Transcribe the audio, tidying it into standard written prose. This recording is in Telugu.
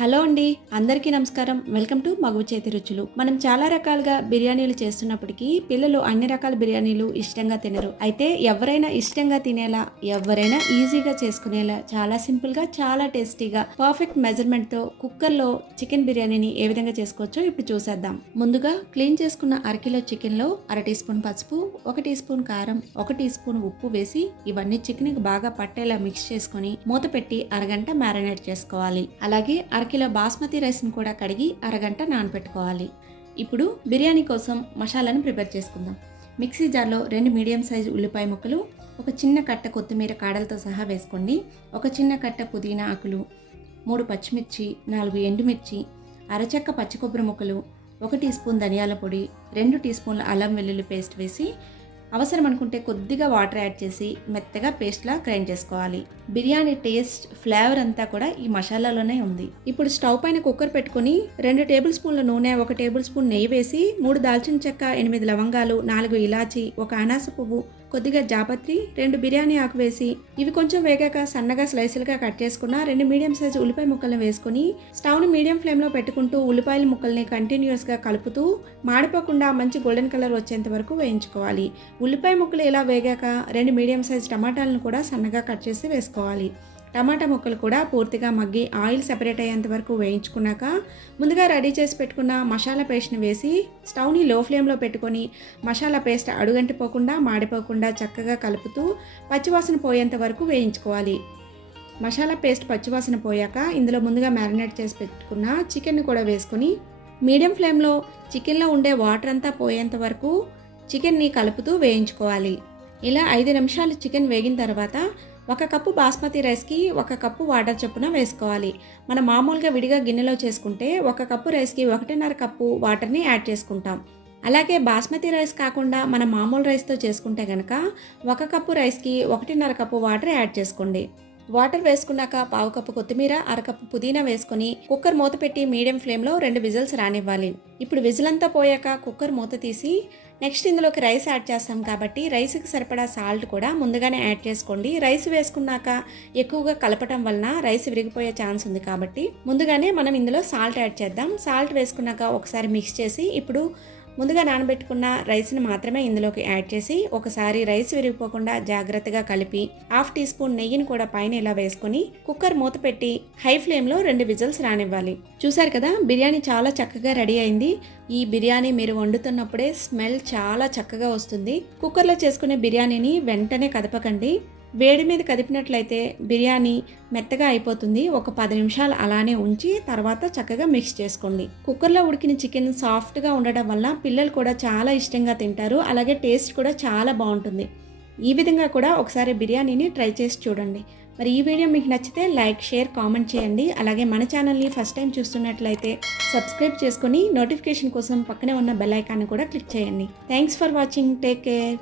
హలో అండి, అందరికీ నమస్కారం. వెల్కమ్ టు మగువ చేతి రుచులు. మనం చాలా రకాలుగా బిర్యానీలు చేస్తున్నప్పటికీ పిల్లలు అన్ని రకాల బిర్యానీలు ఇష్టంగా తినరు. అయితే ఎవరైనా ఇష్టంగా తినేలా, ఎవరైనా ఈజీగా చేసుకునేలా, చాలా సింపుల్గా, చాలా టేస్టీగా, పర్ఫెక్ట్ మెజర్మెంట్తో కుక్కర్లో చికెన్ బిర్యానీని ఏ విధంగా చేసుకోవచ్చో ఇప్పుడు చూసేద్దాం. ముందుగా క్లీన్ చేసుకున్న అరకిలో చికెన్లో 1/2 టీ స్పూన్ పసుపు, 1 టీ స్పూన్ కారం, 1 టీ స్పూన్ ఉప్పు వేసి ఇవన్నీ చికెన్కి బాగా పట్టేలా మిక్స్ చేసుకొని మూత పెట్టి అరగంట మ్యారినేట్ చేసుకోవాలి. అలాగే అరకిలో బాస్మతి రైస్ని కూడా కడిగి అరగంట నానబెట్టుకోవాలి. ఇప్పుడు బిర్యానీ కోసం మసాలాను ప్రిపేర్ చేసుకుందాం. మిక్సీ జార్లో 2 మీడియం సైజు ఉల్లిపాయ ముక్కలు, ఒక చిన్న కట్ట కొత్తిమీర కాడలతో సహా వేసుకోండి. ఒక చిన్న కట్ట పుదీనా ఆకులు, 3 పచ్చిమిర్చి, 4 ఎండుమిర్చి, అరచెక్క పచ్చి కొబ్బరి ముక్కలు, 1 టీ స్పూన్ ధనియాల పొడి, 2 టీ స్పూన్ల అల్లం వెల్లుల్లి పేస్ట్ వేసి అవసరం అనుకుంటే కొద్దిగా వాటర్ యాడ్ చేసి మెత్తగా పేస్ట్లా గ్రైండ్ చేసుకోవాలి. బిర్యానీ టేస్ట్, ఫ్లేవర్ అంతా కూడా ఈ మసాలాలోనే ఉంది. ఇప్పుడు స్టవ్ పైన కుక్కర్ పెట్టుకుని 2 టేబుల్ స్పూన్ల నూనె, 1 టేబుల్ స్పూన్ నెయ్యి వేసి 3 దాల్చిన చెక్క, 8 లవంగాలు, 4 ఇలాచి, 1 అనాస పువ్వు, కొద్దిగా జాపత్రి, 2 బిర్యానీ ఆకు వేసి ఇవి కొంచెం వేగాక సన్నగా స్లైసులుగా కట్ చేసుకున్న 2 మీడియం సైజు ఉల్లిపాయ ముక్కలను వేసుకుని స్టవ్ని మీడియం ఫ్లేమ్లో పెట్టుకుంటూ ఉల్లిపాయల ముక్కల్ని కంటిన్యూస్గా కలుపుతూ మాడిపోకుండా మంచి గోల్డెన్ కలర్ వచ్చేంత వరకు వేయించుకోవాలి. ఉల్లిపాయ ముక్కలు ఇలా వేగాక 2 మీడియం సైజు టమాటాలను కూడా సన్నగా కట్ చేసి వేసుకోవాలి. టమాటా ముక్కలు కూడా పూర్తిగా మగ్గి ఆయిల్ సెపరేట్ అయ్యేంత వరకు వేయించుకున్నాక ముందుగా రెడీ చేసి పెట్టుకున్న మసాలా పేస్ట్ని వేసి స్టవ్ని లో ఫ్లేమ్లో పెట్టుకొని మసాలా పేస్ట్ అడుగంటిపోకుండా మాడిపోకుండా చక్కగా కలుపుతూ పచ్చివాసన పోయేంత వరకు వేయించుకోవాలి. మసాలా పేస్ట్ పచ్చివాసన పోయాక ఇందులో ముందుగా మ్యారినేట్ చేసి పెట్టుకున్న చికెన్ని కూడా వేసుకొని మీడియం ఫ్లేమ్లో చికెన్లో ఉండే వాటర్ అంతా పోయేంత వరకు చికెన్ని కలుపుతూ వేయించుకోవాలి. ఇలా 5 నిమిషాలు చికెన్ వేగిన తర్వాత 1 కప్పు బాస్మతి రైస్కి 1 కప్పు వాటర్ చొప్పున వేసుకోవాలి. మనం మామూలుగా విడిగా గిన్నెలో చేసుకుంటే 1 కప్పు రైస్కి 1.5 కప్పు వాటర్ని యాడ్ చేసుకుంటాం. అలాగే బాస్మతి రైస్ కాకుండా మనం మామూలు రైస్తో చేసుకుంటే కనుక 1 కప్పు రైస్కి 1.5 కప్పు వాటర్ యాడ్ చేసుకోండి. వాటర్ వేసుకున్నాక 1/2 కప్పు కొత్తిమీర, 1/2 కప్పు పుదీనా వేసుకొని కుక్కర్ మూత పెట్టి మీడియం ఫ్లేమ్లో 2 విజిల్స్ రానివ్వాలి. ఇప్పుడు విజిల్ అంతా పోయాక కుక్కర్ మూత తీసి నెక్స్ట్ ఇందులోకి రైస్ యాడ్ చేస్తాం కాబట్టి రైస్కి సరిపడా సాల్ట్ కూడా ముందుగానే యాడ్ చేసుకోండి. రైస్ వేసుకున్నాక ఎక్కువగా కలపటం వలన రైస్ విరిగిపోయే ఛాన్స్ ఉంది కాబట్టి ముందుగానే మనం ఇందులో సాల్ట్ యాడ్ చేద్దాం. సాల్ట్ వేసుకున్నాక ఒకసారి మిక్స్ చేసి ఇప్పుడు ముందుగా నానబెట్టుకున్న రైస్ని మాత్రమే ఇందులోకి యాడ్ చేసి ఒకసారి రైస్ విరిగిపోకుండా జాగ్రత్తగా కలిపి 1/2 టీ స్పూన్ నెయ్యిని కూడా పైన ఇలా వేసుకొని కుక్కర్ మూత పెట్టి హై ఫ్లేమ్లో 2 విజిల్స్ రానివ్వాలి. చూసారు కదా, బిర్యానీ చాలా చక్కగా రెడీ అయింది. ఈ బిర్యానీ మీరు వండుతున్నప్పుడే స్మెల్ చాలా చక్కగా వస్తుంది. కుక్కర్లో చేసుకునే బిర్యానీని వెంటనే కదపకండి. వేడి మీద కదిపినట్లయితే బిర్యానీ మెత్తగా అయిపోతుంది. ఒక 10 నిమిషాలు అలానే ఉంచి తర్వాత చక్కగా మిక్స్ చేసుకోండి. కుక్కర్లో ఉడికిన చికెన్ సాఫ్ట్గా ఉండడం వల్ల పిల్లలు కూడా చాలా ఇష్టంగా తింటారు. అలాగే టేస్ట్ కూడా చాలా బాగుంటుంది. ఈ విధంగా కూడా ఒకసారి బిర్యానీని ట్రై చేసి చూడండి. మరి ఈ వీడియో మీకు నచ్చితే లైక్, షేర్, కామెంట్ చేయండి. అలాగే మన ఛానల్ని ఫస్ట్ టైం చూస్తున్నట్లయితే సబ్స్క్రైబ్ చేసుకొని నోటిఫికేషన్ కోసం పక్కనే ఉన్న బెల్ ఐకాన్ని కూడా క్లిక్ చేయండి. Thanks for watching. Take care.